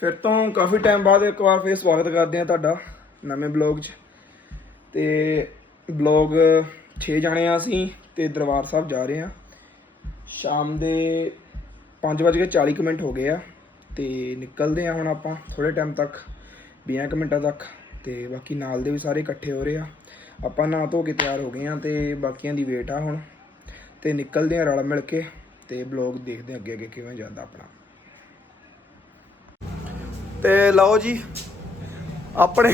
ਫਿਰ ਤੋਂ ਕਾਫੀ ਟਾਈਮ ਬਾਅਦ ਇੱਕ ਵਾਰ ਫੇਰ ਸਵਾਗਤ ਕਰਦੇ ਆ ਤੁਹਾਡਾ ਨਵੇਂ ਬਲੌਗ 'ਚ। ਤੇ ਬਲੌਗ 6 ਜਾਣੇ ਆ ਅਸੀਂ ਤੇ ਦਰਬਾਰ ਸਾਹਿਬ ਜਾ ਰਹੇ ਆ ਸ਼ਾਮ ਦੇ 5:40 ਕੁ ਮਿੰਟ ਹੋ ਗਏ ਆ ਤੇ ਨਿਕਲਦੇ ਆ ਹੁਣ ਆਪਾਂ ਥੋੜੇ ਟਾਈਮ ਤੱਕ 20 ਕੁ ਮਿੰਟਾਂ ਤੱਕ ਤੇ ਬਾਕੀ ਨਾਲ ਦੇ ਵੀ ਸਾਰੇ ਇਕੱਠੇ ਹੋ ਰਹੇ ਆ। ਆਪਾਂ ਨਾ ਧੋ ਕੇ ਤਿਆਰ ਹੋ ਗਏ ਆ ਤੇ ਬਾਕੀਆਂ ਦੀ ਵੇਟ ਆ ਹੁਣ। ਤੇ ਨਿਕਲਦੇ ਆ ਰਲ ਮਿਲ ਕੇ ਤੇ ਬਲੌਗ ਦੇਖਦੇ ਆ ਅੱਗੇ ਅੱਗੇ ਕਿਵੇਂ ਜਾਂਦਾ ਆਪਣਾ। ਤੇ ਲਓ ਜੀ ਆਪਣੇ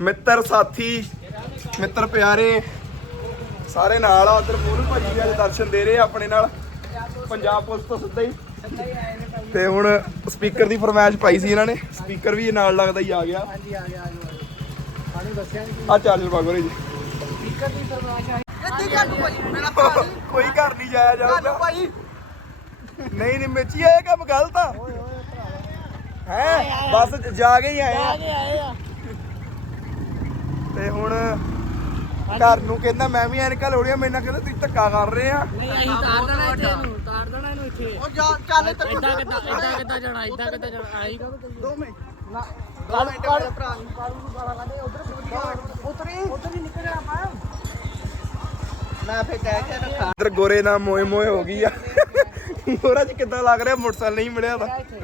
ਮਿੱਤਰ ਸਾਥੀ ਮਿੱਤਰ ਪਿਆਰੇ ਸਾਰੇ ਨਾਲ ਆ ਉਧਰ ਮੋਨੂ ਭਾਜੀ ਵੀ ਅੱਜ ਦਰਸ਼ਨ ਦੇ ਰਹੇ ਆ ਆਪਣੇ ਨਾਲ ਪੰਜਾਬ ਪੁਲਿਸ ਤੋਂ ਸਿੱਧਾ ਹੀ। ਤੇ ਹੁਣ ਸਪੀਕਰ ਦੀ ਫਰਮਾਇਸ਼ ਪਾਈ ਸੀ ਇਹਨਾਂ ਨੇ ਸਪੀਕਰ ਵੀ ਨਾਲ ਲੱਗਦਾ ਹੀ ਆ ਗਿਆ। ਹਾਂਜੀ ਆ ਗਿਆ ਆ ਗਿਆ। ਸਾਨੂੰ ਦੱਸਿਆ ਨਹੀਂ ਆ ਚਾਰਜਰ ਪਾ ਗੋਰੇ ਜੀ। ਸਪੀਕਰ ਦੀ ਫਰਮਾਇਸ਼ ਆਈ। ਇੱਥੇ ਘੱਟ ਭਾਈ ਮੇਰਾ ਕੋਈ ਘਰ ਨਹੀਂ ਜਾਇਆ ਜਾਊਗਾ। ਨਹੀਂ ਨਹੀਂ ਮਿੱਚੀ ਇਹ ਕੰਮ ਗਲਤ ਆ। ਹੈ? ਬਸ ਜਾ ਕੇ ਹੀ ਆਏ ਆ। ਕੇ ਆਏ ਆ। ਤੇ ਹੁਣ ਘਰ ਨੂੰ ਕਹਿੰਦਾ ਮੈਂ ਵੀ ਐਨਕਾਂ ਲੋੜੀਆਂ ਮੇਰੇ ਨਾਲ ਕਹਿੰਦਾ ਤੁਸੀਂ ਧੱਕਾ ਕਰ ਰਹੇ ਆ? ਨਹੀਂ ਅਸੀਂ ਤਾਰ ਦੇਣਾ ਇੱਥੇ ਇਹਨੂੰ ਤਾਰ ਦੇਣਾ ਇਹਨੂੰ ਇੱਥੇ। ਉਹ ਜਾ ਚੱਲ ਤੱਕ ਇੱਦਾਂ ਕਿੱਦਾਂ ਇੱਦਾਂ ਕਿੱਦਾਂ ਜਾਣਾ ਇੱਦਾਂ ਕਿੱਦਾਂ ਜਾਣਾ ਆਈ। 2 ਮਿੰਟ ਨਾ ਕਾਲੂ ਕਾਲੂ ਭਰਾ ਨੂੰ ਕਾਲੂ ਨੂੰ ਗਾਲਾਂ ਕੱਢੇ ਉਧਰ ਉਧਰ ਹੀ ਉਧਰ ਹੀ ਨਿਕਲ ਜਾ ਪਾ ਮੈਂ ਫੇਰ ਕਹਿ ਕੇ ਰੱਖਾ। ਇਧਰ ਗੋਰੇ ਨਾਲ ਮੋਏ ਮੋਏ ਹੋ ਗਈ ਆ। ਗੋਰਾ ਚ ਕਿੱਦਾਂ ਲੱਗ ਰਿਹਾ? ਮੋਟਰਸਾਈਕਲ ਨਹੀਂ ਮਿਲਿਆ ਤਾਂ। ਇੱਥੇ।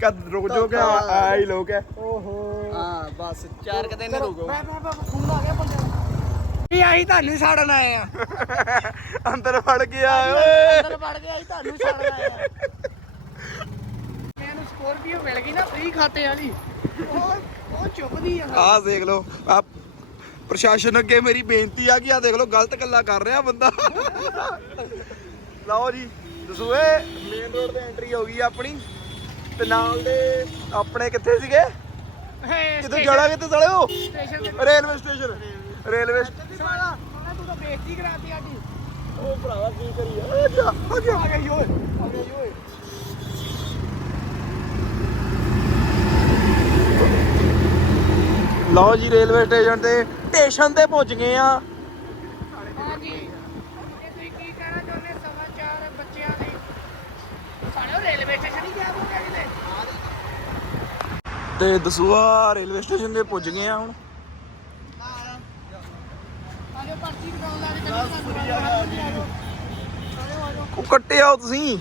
ਕਦ ਰੁਕ ਜੋ ਕੇ ਆ ਹੀ ਲੋਕ ਹੈ। ਓਹੋ। ਹਾਂ ਬਸ ਚਾਰ ਕੁ ਦਿਨ ਰੁਕੋ। ਮੈਂ ਮੈਂ ਖੂਨ ਆ ਗਿਆ ਬੰਦੇ ਨੂੰ। ਨਹੀਂ ਆਈ ਤੁਹਾਨੂੰ ਛਾੜਨ ਆਏ ਆ। ਅੰਦਰ ਵੜ ਗਿਆ ਓਏ। ਅੰਦਰ ਵੜ ਗਿਆ ਅਸੀਂ ਤੁਹਾਨੂੰ ਛਾੜਨ ਆਏ ਆ। ਮੈਨੂੰ ਸਕੋਰਪੀਓ ਮਿਲ ਗਈ ਨਾ ਫ੍ਰੀ ਖਾਤੇ ਵਾਲੀ। ਉਹ ਉਹ ਚੁੱਪਦੀ ਆ। ਆਹ ਦੇਖ ਲਓ ਆ ਪ੍ਰਸ਼ਾਸਨ ਅੱਗੇ ਮੇਰੀ ਬੇਨਤੀ ਆ ਕਿ ਆ ਦੇਖ ਲਓ ਗਲਤ ਗੱਲਾਂ ਕਰ ਰਿਹਾ ਬੰਦਾ। ਲਓ ਜੀ ਦਸੂਏ ਮੇਨ ਰੋਡ ਤੇ ਐਂਟਰੀ ਹੋ ਗਈ ਆ ਆਪਣੀ। ਤੇ ਨਾਲ ਦੇ ਆਪਣੇ ਕਿੱਥੇ ਸੀਗੇ? ਕਿੱਥੇ ਜਾਣਾ ਕਿੱਥੇ ਸਾਲਿਓ? Railway station. ਰੇਲਵੇ ਸਾਲਾ ਤੂੰ ਤਾਂ ਬੇਇੱਜ਼ਤੀ ਕਰਾਤੀ ਸਾਡੀ। ਉਹ ਭਰਾਵਾ ਕੀ ਕਰੀਏ? ਆ ਆ ਜਾ ਆ ਗਈ ਓਏ ਆ ਗਈ ਓਏ। ਲਓ ਜੀ ਰੇਲਵੇ ਸਟੇਸ਼ਨ ਤੇ ਸਟੇਸ਼ਨ ਤੇ ਪਹੁੰਚ ਗਏ ਆ ਹਾਂਜੀ ਇਹ ਤੁਸੀਂ ਕੀ ਕਹਿਣਾ ਚਾਹੁੰਦੇ ਸਮਾਚਾਰ ਬੱਚਿਆਂ ਲਈ ਸਾਡੇ ਰੇਲਵੇ ਸਟੇਸ਼ਨ ਹੀ ਗਿਆ ਬੋਲਿਆ ਕਿਤੇ ਤੇ ਦਸੂਆ ਰੇਲਵੇ ਸਟੇਸ਼ਨ ਤੇ ਪੁੱਜ ਗਏ ਆ ਹੁਣ। ਉਹ ਕੱਟੇ ਆਓ ਤੁਸੀਂ।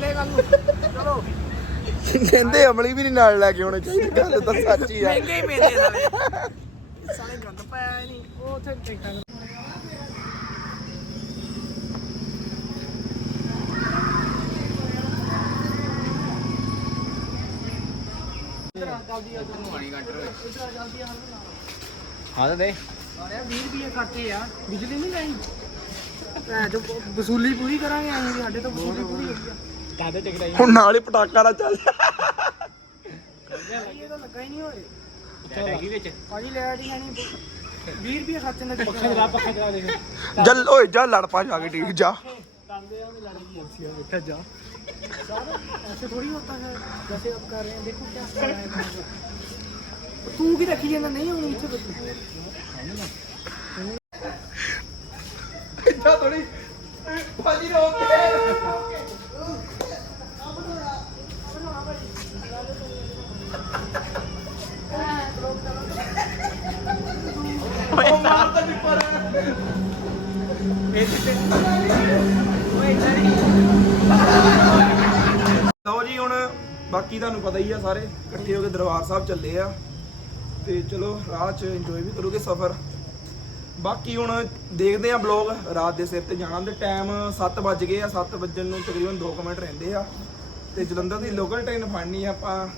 ਲੈ ਗੱਲ ਨੂੰ। ਕਹਿੰਦੇ ਅਮਲੀ ਵੀ ਨਹੀਂ ਨਾਲ ਲੈ ਕੇ ਆਉਣੇ ਚਾਹੀਦੇ ਗੱਲ ਤਾਂ ਸੱਚੀ ਆ। ਮਹਿੰਗੇ ਹੀ ਪੈਂਦੇ ਸਾਲੇ ਸਾਲੇ ਗੰਦ ਪਾਇਆ ਨਹੀਂ ਉਹ ਉੱਥੇ ਟਿਕਟਾਂ ਹਾਂ ਤਾਂ ਦੇ। ਅਰੇ 20 ਰੁਪਏ ਖਰਚੇ ਆ ਬਿਜਲੀ ਨਹੀਂ ਲਈ। ਵਸੂਲੀ ਪੂਰੀ ਕਰਾਂਗੇ ਅਸੀਂ ਸਾਡੇ ਤੋਂ ਵਸੂਲੀ ਪੂਰੀ ਹੋ ਗਈ ਆ। ਕਾਦੇ ਟਿਕਟ ਆਈ ਹੁਣ ਨਾਲ ਹੀ ਪਟਾਕਾ ਨਾ ਚੱਲ ਇਹ ਤਾਂ ਲੱਗਾ ਹੀ ਨਹੀਂ ਹੋਏ ਹੈਗੀ ਵਿੱਚ ਭਾਜੀ ਲੈਟ ਹੀ ਹੈ ਨਹੀਂ 20 ਰੁਪਏ ਖਰਚੇ ਨੇ ਪੱਖਾ ਚਲਾ ਪੱਖਾ ਚਲਾ ਦੇਖ ਜਲ ਓਏ ਜਾ ਲੜ ਪਾ ਜਾ ਕੇ ਠੀਕ ਜਾ कांदे हमें लड़की है बैठा जा ऐसे थोड़ी होता है जैसे अब कर रहे हैं देखो क्या कर रहे हैं तू की रखी है ना नहीं होनी इतने बच्चे ਇੱਥਾ ਤੁਹਾਨੂੰ ਪਤਾ ਹੀ ਆ ਸਾਰੇ, ਇਕੱਠੇ ਹੋ ਕੇ ਦਰਬਾਰ ਸਾਹਿਬ ਚੱਲੇ ਆ। ਤੇ ਚਲੋ, ਰਾਹ 'ਚ ਇੰਜੋਏ ਵੀ ਕਰੋਗੇ ਸਫ਼ਰ। ਬਾਕੀ ਹੁਣ ਦੇਖਦੇ ਆ ਬਲੌਗ ਰਾਤ ਦੇ ਸਿਰ ਤੇ ਜਾਣਾ। ਤੇ ਟਾਈਮ 7 ਵੱਜ ਗਏ ਆ 7 ਵੱਜਣ ਨੂੰ ਤਕਰੀਬਨ 2 ਮਿੰਟ ਰਹਿੰਦੇ ਆ। ਤੇ ਜਲੰਧਰ ਦੀ ਲੋਕਲ ਟ੍ਰੇਨ ਫੜਨੀ ਆ ਆਪਾਂ।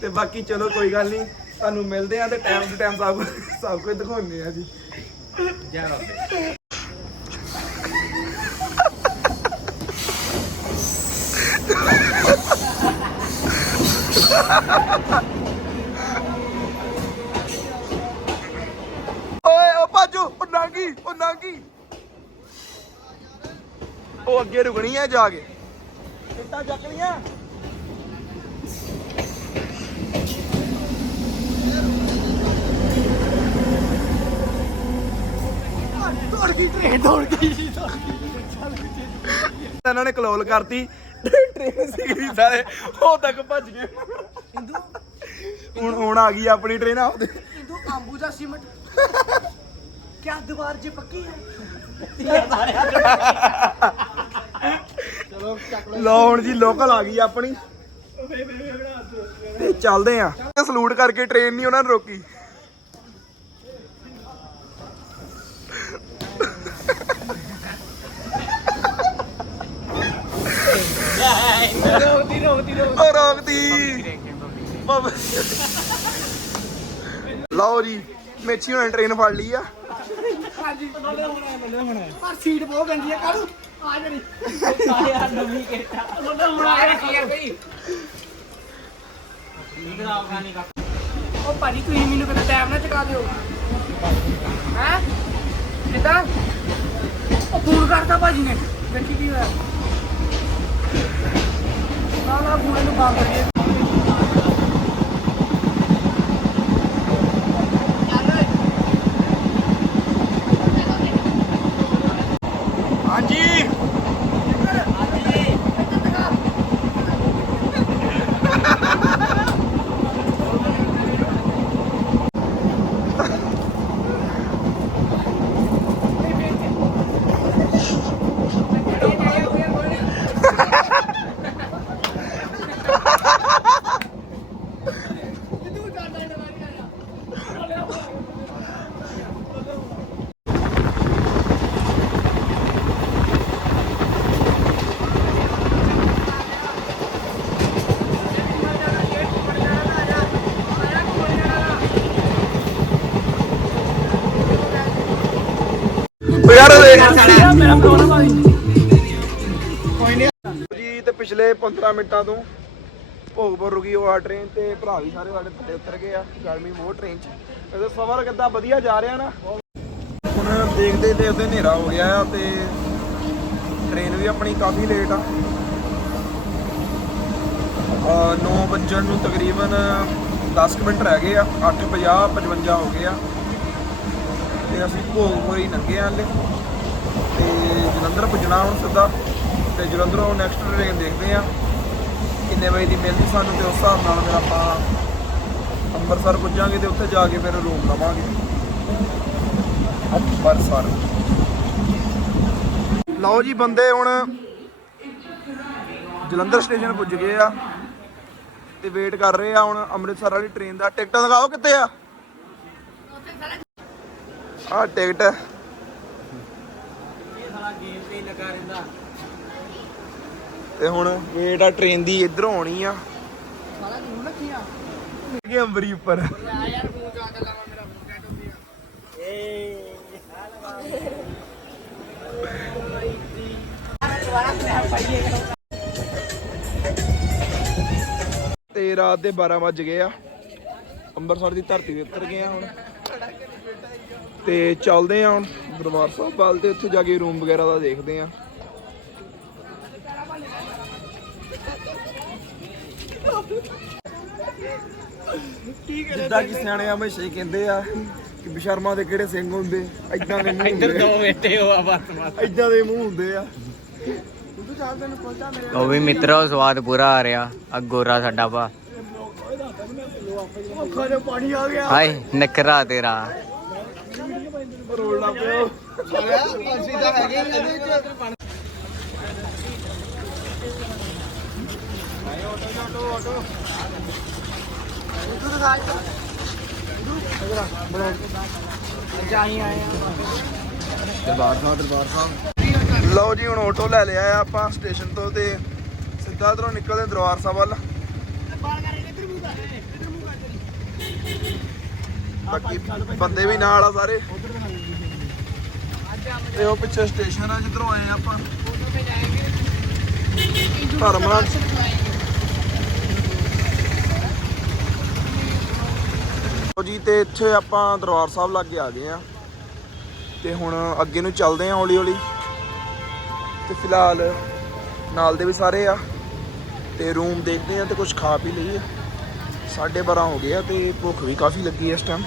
ਤੇ ਬਾਕੀ ਚਲੋ, ਕੋਈ ਗੱਲ ਨਹੀਂ, ਤੁਹਾਨੂੰ ਮਿਲਦੇ ਆ ਤੇ ਟਾਈਮ ਟੂ ਟਾਈਮ ਸਭ ਸਭ ਕੁਝ ਦਿਖਾਉਂਦੇ ਆ ਜੀ। ਜੈ ਜਾ ਓਏ ਉਹ ਭਾਜੂ ਉਹ ਨਾਂਗੀ ਉਹ ਨਾਂਗੀ। ਉਹ ਅੱਗੇ ਰੁਕਣੀ ਆ ਜਾ ਕੇ। ਇੱਟਾਂ ਚੱਕ ਲੀਆਂ ਇਹਨਾਂ ਨੇ ਕਲੋਲ ਕਰਤੀ। ਟ੍ਰੇਨ ਸੀਗੀ ਸਾਰੇ ਉਹ ਤੱਕ ਭੱਜ ਗਏ। ਹੁਣ ਹੁਣ ਆ ਗਈ ਆਪਣੀ ਟ੍ਰੇਨ ਆਪਦੇ ਇੰਦੂ ਅੰਬੂਜਾ ਸੀਮਟ। ਕਿਆ ਦੀਵਾਰ ਜੇ ਪੱਕੀ ਹੈ? ਲਓ ਹੁਣ ਜੀ ਲੋਕਲ ਆ ਗਈ ਆਪਣੀ। ਤੇ ਚੱਲਦੇ ਆ। ਸਲੂਟ ਕਰਕੇ ਟ੍ਰੇਨ ਨਹੀਂ ਉਹਨਾਂ ਨੇ ਰੋਕੀ। ਰੋਕਦੀ ਰੋਕਦੀ ਰੋਕਦੀ। ਲਓ ਜੀ ਮੇਚੀ ਹੁਣ ਟ੍ਰੇਨ ਫੜ ਲਈ ਆ। ਹਾਂਜੀ। ਪਰ ਸੀਟ ਬਹੁਤ ਗੰਦੀ ਹੈ ਕਾਲੂ ਆ ਜਰੀ ਯਾਰ ਨਵੀਂ ਕਿਹੜਾ ਮੁੰਡਾ ਹੁਣ ਆ ਰਿਹਾ ਕੀ ਉਹ ਭਾਜੀ, ਤੁਸੀਂ ਮੈਨੂੰ ਕਦੇ ਟਾਈਮ ਨਾ ਚੁਕਾ ਦਿਓ। ਹੈ? ਕਿਦਾਂ? ਉਹ ਫੋਨ ਕਰਤਾ ਭਾਜੀ ਨੇ। ਦੇਖੀ ਕੀ ਹੋਇਆ। ਨਾ ਨਾ ਫੋਨ ਨੂੰ ਬੰਦ ਕਰੀਏ ਹਾਂਜੀ ਉਹ ਯਾਰ ਇਹ- ਮੇਰਾ ਪ੍ਰੋਬਲਮ ਆ ਗਈ ਜੀ ਤੇ ਪਿਛਲੇ 15 ਮਿੰਟਾਂ ਤੋਂ ਭੋਗਪੁਰ ਰੁਕੀ ਉਹ ਆ ਟ੍ਰੇਨ ਤੇ, ਭਰਾ ਵੀ ਸਾਰੇ ਸਾਡੇ ਥੱਲੇ ਉਤਰ ਗਏ ਆ, ਗਰਮੀ ਬਹੁਤ ਟ੍ਰੇਨ 'ਚ। ਇਹਦਾ ਸਫ਼ਰ ਕਿੱਦਾਂ ਵਧੀਆ ਜਾ ਰਿਹਾ ਨਾ? ਹੁਣ ਦੇਖਦੇ ਦੇਖਦੇ ਹਨੇਰਾ ਹੋ ਗਿਆ ਆ ਤੇ ਟ੍ਰੇਨ ਵੀ ਆਪਣੀ ਕਾਫੀ ਲੇਟ ਆ। 9 ਵਜਣ ਨੂੰ ਤਕਰੀਬਨ 10 ਕੁ ਮਿੰਟ ਰਹਿ ਗਏ ਆ 8:50 55 ਹੋ ਗਏ ਆ। ਤੇ ਅਸੀਂ ਭੋਗਪੁਰ ਹੀ ਲੰਘੇ ਆ ਹਲੇ। ਤੇ ਜਲੰਧਰ ਪੁੱਜਣਾ ਹੁਣ ਸਿੱਧਾ ਤੇ ਜਲੰਧਰੋਂ ਨੈਕਸਟ ਟ੍ਰੇਨ ਦੇਖਦੇ ਆ ਕਿੰਨੇ ਵਜੇ ਦੀ ਮਿਲਦੀ ਸਾਨੂੰ ਤੇ ਉਸ ਹਿਸਾਬ ਨਾਲ ਫਿਰ ਆਪਾਂ ਅੰਮ੍ਰਿਤਸਰ ਪੁੱਜਾਂਗੇ ਤੇ ਉੱਥੇ ਜਾ ਕੇ ਫਿਰ ਰੂਮ ਲਵਾਂਗੇ। ਅੰਮ੍ਰਿਤਸਰ। ਲਓ ਜੀ ਬੰਦੇ ਹੁਣ ਜਲੰਧਰ ਸਟੇਸ਼ਨ ਪੁੱਜ ਗਏ ਆ ਤੇ ਵੇਟ ਕਰ ਰਹੇ ਆ ਹੁਣ ਅੰਮ੍ਰਿਤਸਰ ਵਾਲੀ ਟ੍ਰੇਨ ਦਾ। ਟਿਕਟ ਦਿਖਾਓ ਕਿੱਥੇ ਆ? ਆ ਟਿਕਟ ਸਾਲਾ ਗੇਮ ਤੇ ਹੀ ਲੱਗਾ ਰਹਿੰਦਾ। ਤੇ ਹੁਣ ਵੇਟ ਆ ਟ੍ਰੇਨ ਦੀ ਇਧਰੋਂ ਆਉਣੀ ਆ। ਸਾਲਾ ਕਿ ਅੰਬਰੀ ਉੱਪਰ। ਯਾਰ ਫੋਨ ਜਾ ਕੇ ਲਾਵਾ ਮੇਰਾ ਫੋਨ ਕੱਟ ਹੁੰਦੀ ਆ ਤੇ ਰਾਤ ਦੇ 12 ਵੱਜ ਗਏ ਆ। ਅੰਮ੍ਰਿਤਸਰ ਦੀ ਧਰਤੀ ਤੇ ਉਤਰ ਗਏ ਆ ਹੁਣ। ਤੇ ਚੱਲਦੇ ਆ ਹੁਣ। ਦਰਬਾਰ ਸਾਹਿਬ ਵੱਲ ਤੇ ਉੱਥੇ ਜਾ ਕੇ ਰੂਮ ਵਗੈਰਾ ਦਾ ਦੇਖਦੇ ਆ ਜਿੱਦਾਂ ਕਿ ਸਿਆਣੇ ਹਮੇਸ਼ਾ ਹੀ ਕਹਿੰਦੇ ਆ ਕਿ ਬਿਸ਼ਰਮਾ ਦੇ ਕਿਹੜੇ ਸਿੰਘ ਹੁੰਦੇ? ਐਦਾਂ ਦੇ ਮੂੰਹ ਇੱਧਰ ਦੋ ਬੈਠੇ ਹੋ ਆ ਬਸ ਬਸ ਐਦਾਂ ਦੇ ਮੂੰਹ ਹੁੰਦੇ ਆ। ਉਹ ਵੀ ਮਿੱਤਰੋ ਸਵਾਦ ਪੂਰਾ ਆ ਰਿਹਾ। ਆ ਗੋਰਾ ਸਾਡਾ ਭਾ। ਅੱਖਾਂ 'ਚ ਪਾਣੀ ਆ ਗਿਆ ਹਾਏ ਨਖਰਾ ਤੇਰਾ ਰੋਲਣਾ ਪਿਆ ਜਾਈ ਦਰਬਾਰ ਸਾਹਿਬ ਦਰਬਾਰ ਸਾਹਿਬ ਲਓ ਜੀ, ਹੁਣ ਆਟੋ ਲੈ ਲਿਆ ਆ ਆਪਾਂ ਸਟੇਸ਼ਨ ਤੋਂ ਤੇ ਸਿੱਧਾ ਇਧਰੋਂ ਨਿਕਲਦੇ ਦਰਬਾਰ ਸਾਹਿਬ ਵੱਲ। ਬਾਕੀ ਬੰਦੇ ਵੀ ਨਾਲ ਆ ਸਾਰੇ। ਤੇ ਉਹ ਪਿੱਛੇ ਸਟੇਸ਼ਨ ਆ, ਜਿੱਧਰੋਂ ਆਏ ਆਪਾਂ। ਧਰਮਰਾਜ ਜੀ, ਤੇ ਇੱਥੇ ਆਪਾਂ ਦਰਬਾਰ ਸਾਹਿਬ ਲਾਗੇ ਆ ਗਏ ਆ। ਤੇ ਹੁਣ ਅੱਗੇ ਨੂੰ ਚੱਲਦੇ ਆ ਹੌਲੀ ਹੌਲੀ ਤੇ ਫਿਲਹਾਲ ਨਾਲ ਦੇ ਵੀ ਸਾਰੇ ਆ। ਤੇ ਰੂਮ ਦੇਖਦੇ ਆ ਤੇ ਕੁਝ ਖਾ ਪੀ ਲਈਏ। 12:30 ਹੋ ਗਏ ਆ ਤੇ ਭੁੱਖ ਵੀ ਕਾਫੀ ਲੱਗੀ ਇਸ ਟਾਈਮ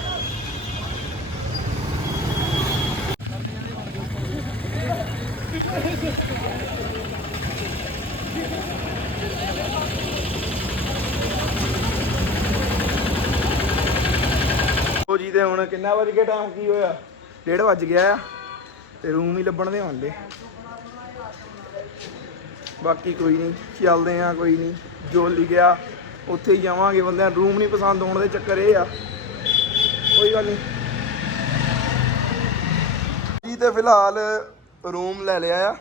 ਉਹ ਜੀ, ਤੇ ਹੁਣ ਕਿੰਨਾ ਵਜ ਗਿਆ ਟਾਈਮ ਕੀ ਹੋਇਆ? 1:30 ਵੱਜ ਗਿਆ ਆ, ਤੇ ਰੂਮ ਹੀ ਲੱਭਣ ਦੇ ਹੁੰਦੇ ਬਾਕੀ ਕੋਈ ਨਹੀਂ, ਚੱਲਦੇ ਆ, ਕੋਈ ਨਹੀਂ। ਜੋ ਲਿਖਿਆ ਉੱਥੇ ਹੀ ਜਾਵਾਂਗੇ, ਬੰਦਿਆਂ ਨੂੰ ਰੂਮ ਨਹੀਂ ਪਸੰਦ ਹੋਣ ਦੇ ਚੱਕਰ ਇਹ ਆ। ਕੋਈ ਗੱਲ ਨਹੀਂ ਜੀ ਤੇ ਫਿਲਹਾਲ ਰੂਮ ਲੈ ਲਿਆ ਆ।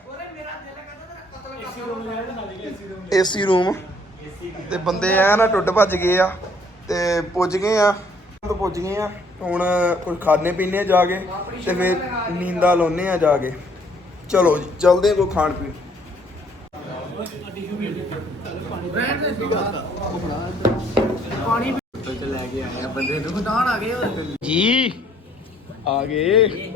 ਏਸੀ ਰੂਮ ਤੇ ਬੰਦੇ ਆ ਨਾ ਟੁੱਟ ਭੱਜ ਗਏ ਆ, ਤੇ ਪੁੱਜ ਗਏ ਆ। ਤੋਂ ਪੁੱਜ ਗਏ ਆ। ਹੁਣ ਕੁਝ ਖਾਣੇ ਪੀਣੇ ਜਾ ਕੇ, ਤੇ ਫਿਰ ਨੀਂਦਾ ਲਾਉਨੇ ਆ ਜਾ ਕੇ। ਚਲੋ ਜੀ, ਚਲਦੇ ਆ ਕੋਈ ਖਾਣ ਪੀਣ। ਜੀ। ਆ ਗਏ।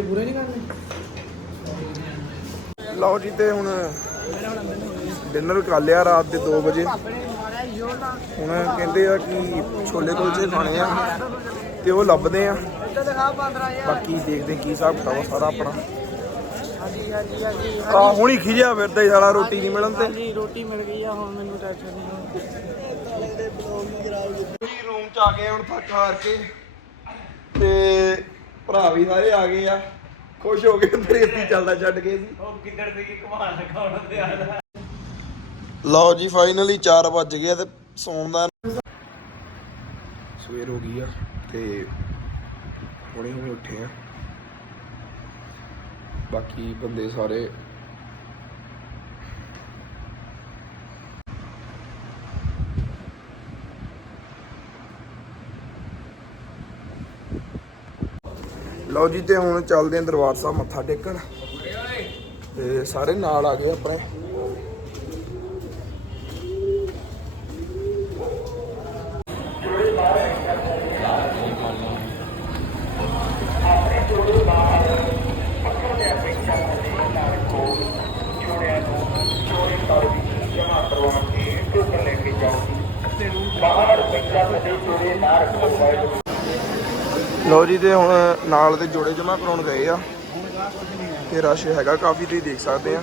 ਪੂਰੇ ਨਹੀਂ ਕਰਨੇ ਲਓ ਜੀ ਤੇ ਹੁਣ ਡਿਨਰ ਕਰ ਲਿਆ ਰਾਤ ਦੇ 2 ਵਜੇ। ਹੁਣ ਕਹਿੰਦੇ ਆ ਕਿ ਛੋਲੇ ਕੁਲਚੇ ਖਾਣੇ ਆ ਤੇ ਉਹ ਲੱਭਦੇ ਆ। ਬਾਕੀ ਦੇਖਦੇ ਕੀ ਹਿਸਾਬ ਕਿਤਾਬ ਸਾਰਾ ਆਪਣਾ। ਹਾਂਜੀ ਹਾਂਜੀ। ਹਾਂਜੀ ਆ ਹੁਣ ਖਿਜਿਆ ਫਿਰਦਾ ਹੀ ਸਾਲਾ ਰੋਟੀ ਨਹੀਂ ਮਿਲਣ ਤੇ। ਹਾਂਜੀ ਰੋਟੀ ਮਿਲ ਗਈ ਆ ਹੁਣ ਮੈਨੂੰ ਟੈਨਸ਼ਨ ਨਹੀਂ ਰੂਮ ਚ ਆ ਗਏ ਹੁਣ ਥੱਕ ਹਾਰ ਕੇ। ਤੇ ਭਰਾ ਵੀ ਸਾਰੇ ਆ ਗਏ ਆ। ਖੁਸ਼ ਹੋ ਗਏ ਅੰਦਰ ਏਸੀ ਚੱਲਦਾ ਛੱਡ ਗਏ ਸੀ ਉਹ ਕਿੱਧਰ ਤੇ ਕੀ ਘਮਾਣ ਲਗਾਉਣ ਤੇ ਆਦਾ ਲਓ ਜੀ ਫਾਈਨਲੀ 4 ਵੱਜ ਗਏ ਤੇ ਸੌਣ ਦਾ ਸਵੇਰ ਹੋ ਗਈ ਆ ਤੇ ਹੁਣੇ ਹੁਣੇ ਉੱਠੇ ਆ। ਬਾਕੀ ਬੰਦੇ ਸਾਰੇ। ਲਓ ਜੀ, ਤੇ ਹੁਣ ਚੱਲਦੇ ਆਂ ਦਰਬਾਰ ਸਾਹਿਬ ਮੱਥਾ ਟੇਕਣ। ਤੇ ਸਾਰੇ ਨਾਲ ਆ ਗਏ ਆਪਣੇ। ਲਓ ਜੀ, ਤੇ ਹੁਣ ਨਾਲ ਦੇ ਜੋੜੇ ਜਮਾ ਕਰਾਉਣ ਗਏ ਆ। ਤੇ ਰਸ਼ ਹੈਗਾ ਕਾਫੀ, ਤੁਸੀਂ ਦੇਖ ਸਕਦੇ ਆ।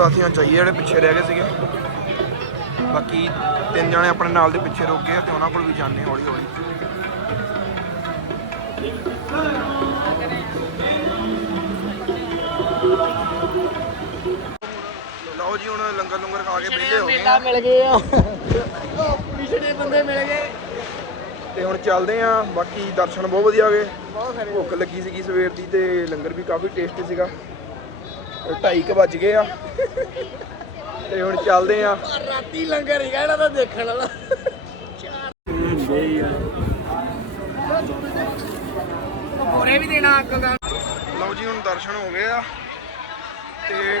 ਸਾਥੀਆਂ ਚਾਹੀਏ ਜਿਹੜੇ ਪਿੱਛੇ ਰਹਿ ਗਏ ਸੀਗੇ। ਬਾਕੀ ਤਿੰਨ ਜਣੇ ਆਪਣੇ ਨਾਲ ਦੇ ਪਿੱਛੇ ਰੁਕ ਗਏ ਤੇ ਉਹਨਾਂ ਕੋਲ ਵੀ ਜਾਣੇ ਹੌਲੀ ਹੌਲੀ ਲਓ ਜੀ ਹੁਣ ਲੰਗਰ ਲੰਗਰ ਖਾ ਕੇ ਵਿਹਲੇ ਹੋ ਗਏ ਆ ਮਿਲ ਗਏ ਆ। ਪਿਛੜੇ ਬੰਦੇ ਮਿਲ ਗਏ। ਤੇ ਹੁਣ ਚੱਲਦੇ ਆ ਬਾਕੀ ਦਰਸ਼ਨ ਬਹੁਤ ਵਧੀਆ ਹੋ ਗਏ ਭੁੱਖ ਲੱਗੀ ਸੀਗੀ ਸਵੇਰ ਦੀ ਤੇ ਲੰਗਰ ਵੀ ਕਾਫੀ ਟੇਸਟੀ ਸੀਗਾ। 2:30 ਵੱਜ ਗਏ ਆ। ਤੇ ਹੁਣ ਚੱਲਦੇ ਆ। ਰਾਤੀ ਲੰਗਰ ਹੀ ਕਹਿਣਾ ਤਾਂ ਦੇਖਣ ਵਾਲਾ। ਪੂਰੇ ਵੀ ਦੇਣਾ ਅੱਗ ਦਾ। ਲਓ ਜੀ ਹੁਣ ਦਰਸ਼ਨ ਹੋ ਗਏ ਆ। ਤੇ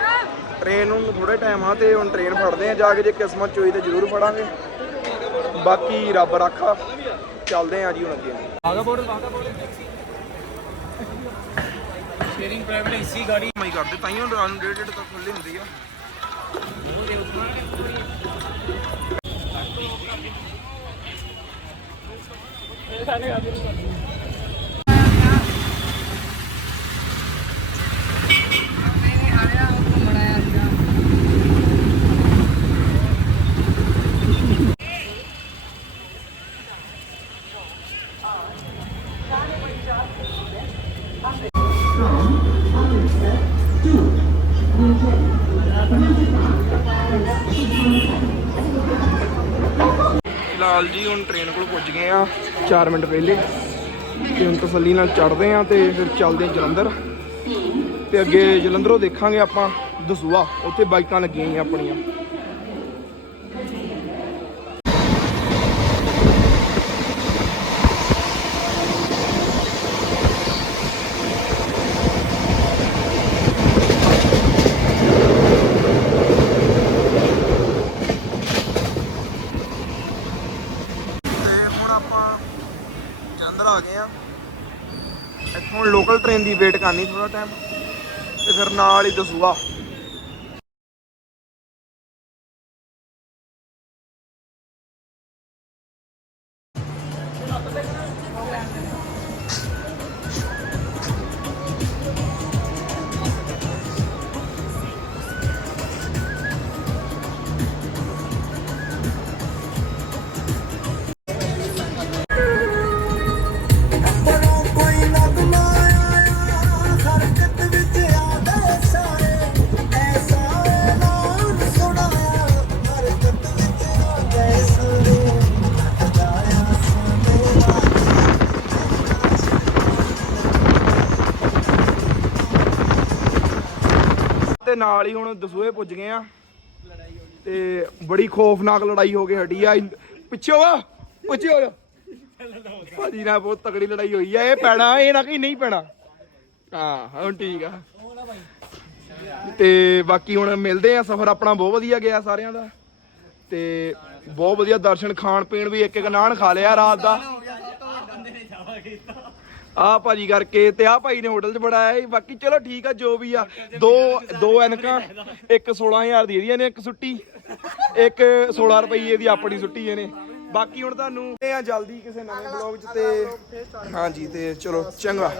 ਟ੍ਰੇਨ ਨੂੰ ਥੋੜੇ ਟਾਈਮ ਆ ਤੇ ਹੁਣ ਟ੍ਰੇਨ ਫੜਦੇ ਆ ਜਾ ਕੇ ਜੇ ਕਿਸਮਤ ਚ ਹੋਈ ਤੇ ਜ਼ਰੂਰ ਫੜਾਂਗੇ। ਬਾਕੀ ਰੱਬ ਰਾਖਾ ਚੱਲਦੇ ਆ ਜੀ ਹੁਣ ਅੱਗੇ। ਸ਼ੇਅਰਿੰਗ ਪ੍ਰਾਈਵੇਟ ਏਸੀ ਗਾੜੀ। ਮੈਂ ਕਰਦੇ ਤਾਂ ਹੀ ਡੇਢ ਡੇਢ ਤੱਕ ਖੁੱਲੀ ਹੁੰਦੀ ਆ। ਫਿਲਹਾਲ ਜੀ ਹੁਣ ਟ੍ਰੇਨ ਕੋਲ ਪੁੱਜ ਗਏ ਆ 4 ਮਿੰਟ ਪਹਿਲੇ। ਤੇ ਹੁਣ ਤਸੱਲੀ ਨਾਲ ਚੜਦੇ ਆ ਤੇ ਫਿਰ ਚੱਲਦੇ ਆ ਜਲੰਧਰ। ਤੇ ਅੱਗੇ ਜਲੰਧਰੋਂ ਦੇਖਾਂਗੇ ਆਪਾਂ ਦਸੂਆ ਉੱਥੇ ਬਾਈਕਾਂ ਲੱਗੀਆਂ ਹੋਈਆਂ ਆਪਣੀਆਂ ਤੇ ਹੁਣ ਆਪਾਂ ਜਲੰਧਰ ਆ ਗਏ ਆ ਇੱਥੋਂ ਲੋਕਲ ਟ੍ਰੇਨ ਦੀ ਵੇਟ ਕਰਨੀ ਥੋੜਾ ਟਾਈਮ ਤੇ ਫਿਰ ਨਾਲ ਹੀ ਦਸੂਆ ਨਾਲ ਹੀ ਹੁਣ ਦਸੂਏ ਪੁੱਜ ਗਏ ਆ। ਤੇ ਬੜੀ ਖੌਫਨਾਕ ਲੜਾਈ ਹੋ ਕੇ ਹਟੀ ਆ। ਪਿੱਛੇ ਵਾ ਪਿੱਛੇ ਹੋ ਭਾਜੀ ਨਾਲ ਬਹੁਤ ਤਕੜੀ ਲੜਾਈ ਹੋਈ ਆ। ਇਹ ਪੈਣਾ, ਇਹ ਨਾ ਕਿ ਨਹੀਂ ਪੈਣਾ। ਹਾਂ, ਹੁਣ ਠੀਕ ਆ। ਤੇ ਬਾਕੀ ਹੁਣ ਮਿਲਦੇ ਆ। ਸਫ਼ਰ ਆਪਣਾ ਬਹੁਤ ਵਧੀਆ ਗਿਆ ਸਾਰਿਆਂ ਦਾ। ਤੇ ਬਹੁਤ ਵਧੀਆ ਦਰਸ਼ਨ ਖਾਣ ਪੀਣ ਵੀ ਇੱਕ ਇੱਕ ਨਾਨ ਖਾ ਲਿਆ ਰਾਤ ਦਾ। ਆ ਭਾਜੀ ਕਰਕੇ ਤੇ ਆ ਭਾਈ ਨੇ ਹੋਟਲ 'ਚ ਬੜਾਇਆ ਸੀ। ਬਾਕੀ ਚਲੋ ਠੀਕ ਆ, ਜੋ ਵੀ ਆ। ਦੋ ਦੋ ਐਨਕਾਂ, ਇੱਕ 16000 ਦੀ ਇਹਦੀਆਂ ਨੇ, ਇੱਕ ਸੁੱਟੀ। ਇੱਕ 16 ਰੁਪਏ ਦੀ ਆਪਣੀ ਸੁੱਟੀ ਇਹਨੇ। ਬਾਕੀ ਹੁਣ ਤੁਹਾਨੂੰ ਇਹ ਆ ਜਲਦੀ ਕਿਸੇ ਨਵੇਂ ਬਲੌਗ 'ਚ ਤੇ ਹਾਂਜੀ, ਤੇ ਚਲੋ, ਚੰਗਾ।